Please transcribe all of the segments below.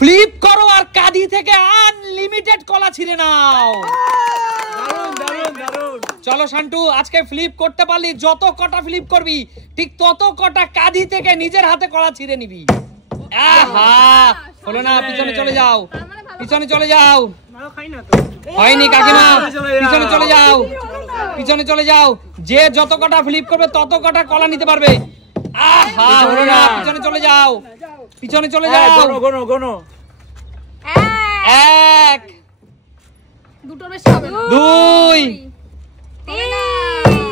Flip করো আর কাঁধি থেকে unlimited কলা ছিঁড়ে নাও। চলো শান্টু, আজকে ফ্লিপ করতে পারলি, যত কটা ফ্লিপ করবি ঠিক তত কটা কাঁধি থেকে নিজের হাতে কলা ছিঁড়ে নিবি। আহা, হলো না? পিছনে চলে যাও, পিছনে চলে যাও। হয়নি কাকিমা, পিছনে চলে যাও, পিছনে চলে যাও। যে যত কটা ফ্লিপ করবে তত কটা কলা নিতে পারবে। আহা, হলো না? পিছনে চলে যাও, পিছনে চলে যাও। গোনো গোনো। 1 দুটো বেশি হবে না। 2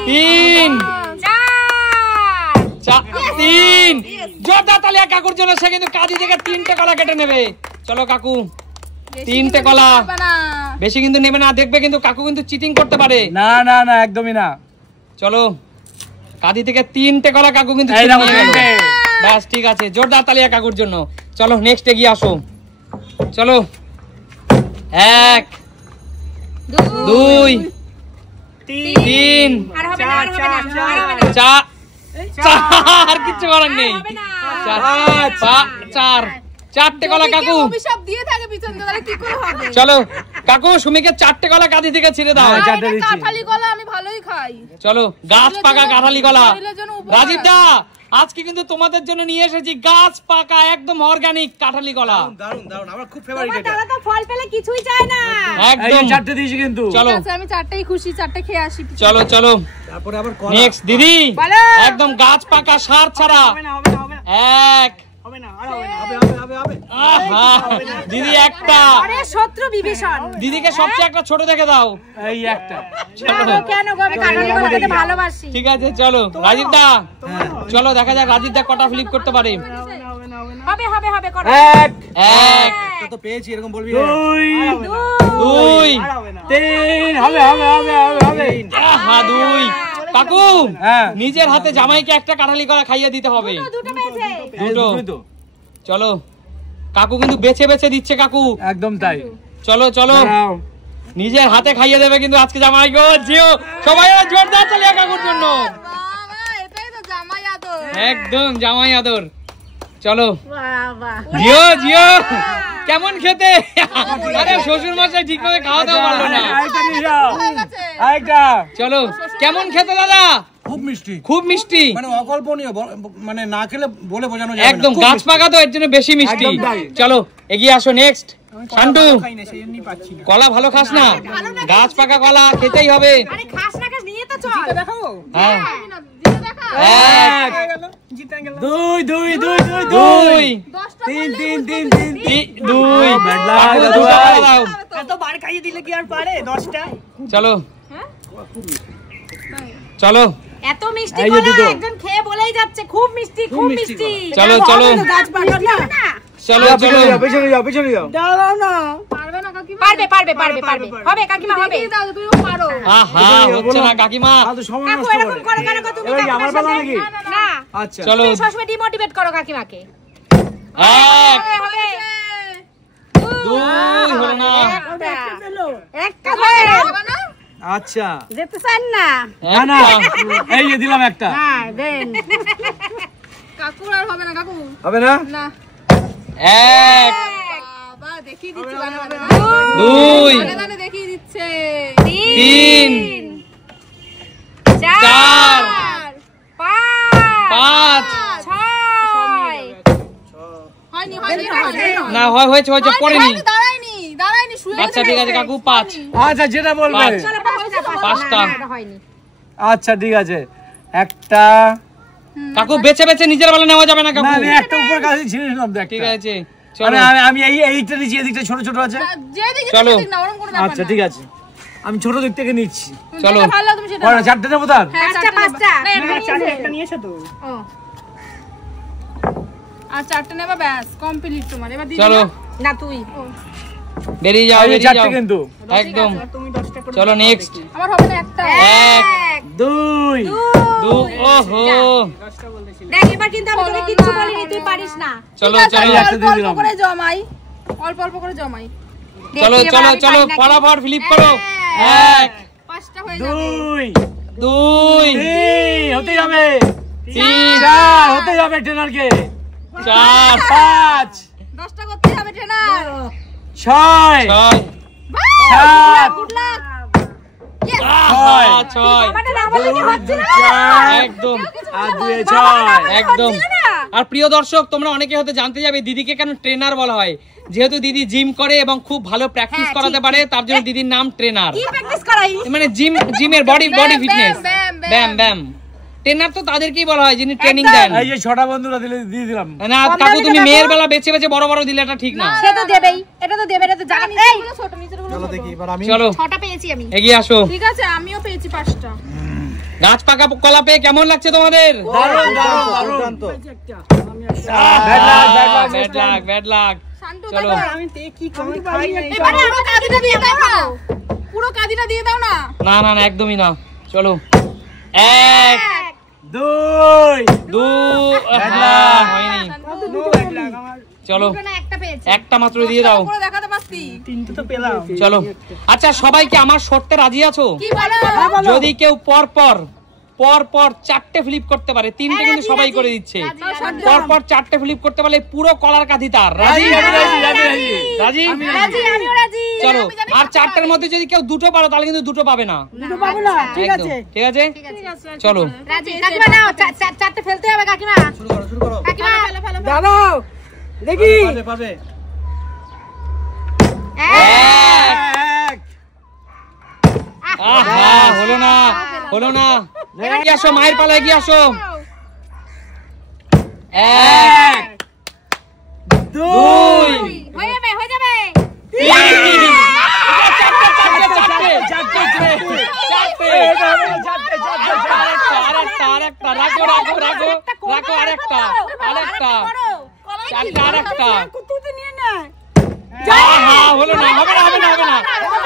3 3 জোরদার তালিয়া কাকুর জন্য। সে কিন্তু কাঁধি থেকে 3টে কলা কেটে নেবে। চলো কাকু, 3টে কলা, বেশি কিন্তু নেবে না। দেখবে কিন্তু কাকু কিন্তু চিটিং করতে পারে। না না না, একদমই না। চলো, কাঁধি থেকে 3টে কলা কাকু কিন্তু ব্যাস, ঠিক আছে। জোরদার তালিয়া কাকুর জন্য। চলো নেক্সট এগিয়ে আসো। চলো 1 2 3 4 আর কিছু করার নেই। 4টে কলা কাকু। চলো কাকু, সুমিকে 4টে কলা কাঁধি থেকে ছিঁড়ে দাও। কাঁঠালি কলা আমি ভালোই খাই। চলো, গাছ পাকা কাঁঠালি কলা। রাজীব দা, আজকে কিন্তু তোমাদের জন্য নিয়ে এসেছি গাছ পাকা একদম অর্গানিক কাঁঠালি কলা। দারুন দারুন, আমার খুব ফেভারিট এটা। দাদা তো ফল পেলে কিছুই চায় না। একদম 4টে দিয়েছি কিন্তু। চলো আমি 4টাই খুশি, 4টে খেয়ে আসি। চলো চলো, তারপরে আবার কলা। নেক্সট দিদি, একদম গাছ পাকা সার ছাড়া। হবে না হবে না হবে না 1 হবে না, আর হবে না। হবে হবে হবে। আহা, দিদি একটা। আরে শত্রু বিভীষণ, দিদিকে সবচেয়ে একটা ছোট দেখে দাও। এই একটা। চলো কেন গো, আমি কাঁঠালি কলা খেতে ভালোবাসি। ঠিক আছে, চলো রাজীব দা, চলো দেখা যাক রাজীব দা কটা ফ্লিপ করতে পারে। হবে হবে হবে, করো। 1 তো পেয়েছি, এরকম বলবি। 2 3 হবে হবে হবে হবে। আহা, 2 কাকু, হ্যাঁ, নিজের হাতে জামাইকে একটা কাঁঠালি কলা খাইয়ে দিতে হবে। দুটো পেয়েছে। দুটো। চলো কাকু কিন্তু বেছে বেছে দিচ্ছে কাকু। একদম তাই। চলো চলো, নিজের হাতে খাইয়ে দেবে কিন্তু আজকে জামাই গো। জিও সবাই জোরদার তালিয়া কাকুর জন্য। বাবা, এটাই তো জামাই আদর। একদম জামাই আদর। চলো বাবা, জিও জিও, কেমন খেতে? আরে শ্বশুর মশাই ঠিকভাবে খাওয়া দাওয়া পারলো না। আরেকটা নিয়ে যাও, আরেকটা। চলো, কেমন খেতে দাদা? খুব মিষ্টি, খুব মিষ্টি, মানে অকল্পনীয়, মানে না খেলে বলে বোঝানো যাবে না। একদম গাছ পাকা তো, এর জন্য বেশি মিষ্টি। একদম তাই। চলো এগিয়ে আসো নেক্সট। শান্টু, কলা ভালো খাস না? গাছ পাকা কলা খেতেই হবে। আরে খাস না খাস, নিয়ে তো চল। দেখাবো? হ্যাঁ, দেখা। 1 2 2 2 2 3 3 3 2 এত বার খাইয়ে দিলে কি আর পারে 10টা? চলো চলো, এত মিষ্টি কলা একজন খেয়ে বলেই যাচ্ছে খুব মিষ্টি, খুব মিষ্টি। চলো চলো গাছ পাকা না। চলো চলো, পেছনে যাও পেছনে যাও। দাঁড়াও না। পারবে না কাকিমা? পারবে পারবে পারবে পারবে। হবে কাকিমা, হবে। দাও, তুমিও পারো। আহা, হচ্ছে না কাকিমা। তো সময় কাকু নষ্ট এরকম করো কেন গো তুমি? এবার আমার পালা নাকি? না, আচ্ছা চলো, তুমি সবসময় ডিমোটিভেট করো কাকিমাকে। 1 হবে। 2 হলো না, একটা হবে না? আচ্ছা, যেতে চান না? না না, এই যে দিলাম একটা। হ্যাঁ, দেন। কাকু আর হবে না কাকু। হবে না? না। 1 বাবা দেখিয়ে দিচ্ছে, মানে 2 মানে দেখিয়ে দিচ্ছে। 3 4 5 হয়নি হয়নি না, হয়েছে হয়েছে, পড়েনি। দাঁড়ায়নি দাঁড়ায়নি, শুয়ে আচ্ছা ঠিক আছে কাকু, 5 আচ্ছা, যেটা বলবে। 5টা। আচ্ছা ঠিক আছে, একটা। কাকু বেছে বেছে নিজের বেলা নেওয়া যাবে না না কাকু। আমি একটা উপর কাছে ছিঁড়ে নিলাম, দেখ। ঠিক আছে, মানে চলো আমি এইটা নিচ্ছি, এদিকটা ছোট ছোট আছে। যেদিকে চলো। সেদিক না, ওরকম কোনো ব্যাপার আচ্ছা না। ঠিক আছে, আমি ছোট দিক থেকে নিচ্ছি। চলো। যেটা ভালো লাগে তুমি সেটা কয়টা? নাও। 4টে নেবো তার? হ্যাঁ, 5টা। না, একটা নিয়েছো তো। ও আর 4টে নেবা, ব্যাস কমপ্লিট তোমার। এবার দিয়ে চলো না তুই। বেরিয়ে যাও, এই বেরিয়ে 4টে যাও কিন্তু। একদম। চলো নেক্সট। আমার হবে না একটা। 1 2 2 ওহো, দেখ এবার কিন্তু আমি তোকে কিচ্ছু বলিনি, তুই পারিস না। চলো ঠিক আছে, চলো একটা অল্প দিয়ে অল্প দিলাম। করে জমাই, অল্প অল্প করে জমাই। চলো দেখি এবার চলো আমি চলো, পারি নাকি। ফটাফট ফ্লিপ করো। 1 5টা হয়ে যাবে। 2 2 3 হতে যাবে, 3 4 হতে যাবে, ট্রেনারকে 4 5 10টা করতে হবে। হবে ট্রেনার 6 6 7 গুড লাক ছয় ছয় মানে না বলে কি হচ্ছে না একদম আর 2 6 একদম। আর প্রিয় দর্শক, তোমরা অনেকে হয়তো জানতে যাবে দিদিকে কেন ট্রেনার বলা হয়। যেহেতু দিদি জিম করে এবং খুব ভালো প্র্যাকটিস হ্যাঁ, করাতে ঠিক, পারে, তার জন্য দিদির নাম ট্রেনার। কি প্র্যাকটিস করাই মানে জিমের বডি ফিটনেস। ব্যাম ব্যাম। ট্রেনার তো তাদেরকেই বলা হয় যিনি ট্রেনিং দেন। এই যে 6টা বন্ধুরা দিয়ে দিলাম। না কাকু, তুমি মেয়ের বেলা বেছে বেছে বড় বড় দিলে এটা ঠিক না। সে তো দেবেই, এটা তো দেবে, এটা তো জানা। এই ছোট নিচের গুলো চলো দেখি এবার আমি চলো 6টা পেয়েছি আমি। এগিয়ে আসো। ঠিক আছে, আমিও পেয়েছি 5টা। গাছ পাকা কলা পেয়ে কেমন লাগছে তোমাদের? দারুণ দারুণ দারুণ। দুর্দান্ত। Bad luck. শান্ত চলো। আমি কি কমে খাই নাই। এবারে আমার কাঁদিটা দিয়ে দাও না, পুরো কাঁদিটা দিয়ে দাও না। না না একদমই না। চলো 1 2 2 হয়নি। চলো দুটো না একটা পেয়েছি। একটা মাত্র দিয়ে দাও। পুরো দেখাতে পারছি। 3টে তো পেলাম। চলো আচ্ছা, সবাইকে আমার শর্তে রাজি আছো? কি বলো? যদি কেউ পর পর 4টে ফ্লিপ করতে পারে, 3টে কিন্তু সবাই করে দিচ্ছে। পর পর 4টে ফ্লিপ করতে পারলে পুরো কলার কাঁধি তার। রাজি? রাজি? রাজি, আমিও রাজি। চলো। আর 4টের মধ্যে যদি কেউ 2টো পারো তাহলে কিন্তু 2টো পাবে না। ঠিক আছে? ঠিক আছে, চলো। রাজি। কাকিমা নাও, 4টে ফেলতে হবে কাকিমা। শুরু করো কাকিমা ফেলো। দাঁড়াও দেখি। পারবে আহা, হলো না। এগিয়ে আসো, মায়ের পালা এগিয়ে আসো। 1 2 হয়ে যাবে। 4টে। রাখো আরেকটা। কুতুতে নিয়ে না। হলো না, হবে না।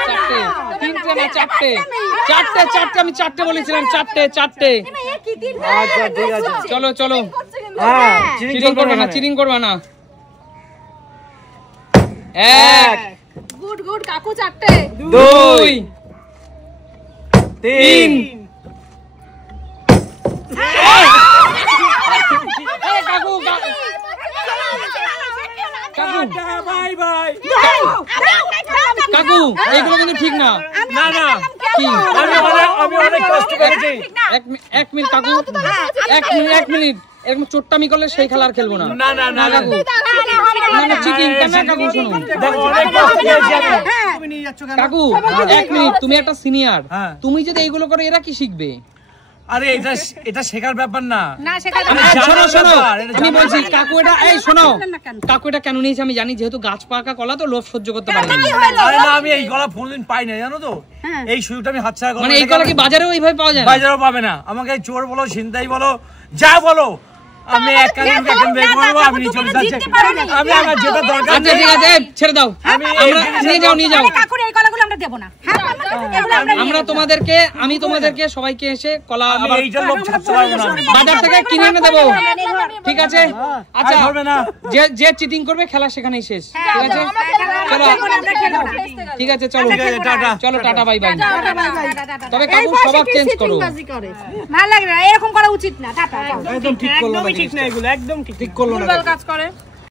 4টে, 3টে না 4টে। 4টে আমি 4টে বলেছিলাম। 4টে। আচ্ছা ঠিক আছে। চলো। হ্যাঁ চিটিং করবে না। 1 গুড কাকু 4টে। 2 3 কাকু এইগুলো কিন্তু ঠিক না। না কি? আমি অনেক কষ্ট করেছি। এক মিনিট কাকু, এক মিনিট। এরকম চোট্টামি করলে সেই খেলা আর খেলবো না। না কাকু, না চিটিং কেন কাকু? শোনো দেখো অনেক কষ্ট করেছি আমি। তুমি নিয়ে যাচ্ছ কেন? কাকু, 1 মিনিট। তুমি একটা সিনিয়র, হ্যাঁ। তুমি যদি এইগুলো করে এরা কি শিখবে? আরে এটা শেখার ব্যাপার না। না সেখানে শোনো আমি বলছি কাকু এটা, এই শোনো কাকু এটা কেন নিয়েছে আমি জানি। যেহেতু গাছ পাকা কলা তো লোভ সহ্য করতে পারে না। আরে না, আমি এই গলা কোনদিন পাই না, জানো তো। এই সুযোগটা আমি হাতছাড়া করব। মানে এই কলা কি বাজারেও এইভাবে পাওয়া যায় না? বাজারেও পাবে না। আমাকে চোর বলো, ছিনতাই বলো, যা বলো, আমি এক কান বের করবো। আমি নিয়ে চলে যাচ্ছি। আমি আমার যেটা দরকার আচ্ছা ঠিক আছে, ছেড়ে দাও। আমি নিয়ে যাও। কাকুর এই কলাগুলো আমরা দেব না। আমি তোমাদেরকে সবাইকে এসে কলা আমি আবার এইটা লোক ছাড়তে পারবো না। বাজার থেকে কিনে এনে দেবো। ঠিক আছে? আচ্ছা, আর ধরবে না। যে চিটিং করবে খেলা সেখানেই শেষ। ঠিক আছে? চলো ঠিক আছে, চলো টাটা। চলো টাটা বাই বাই। তবে কাকু স্বভাব চেঞ্জ করো। ভালো লাগে না, এরকম করা উচিত না। টাটা। একদম ঠিক করলো না। ঠিক না এগুলো, একদম ঠিক ঠিক করলো না। কাজ করে।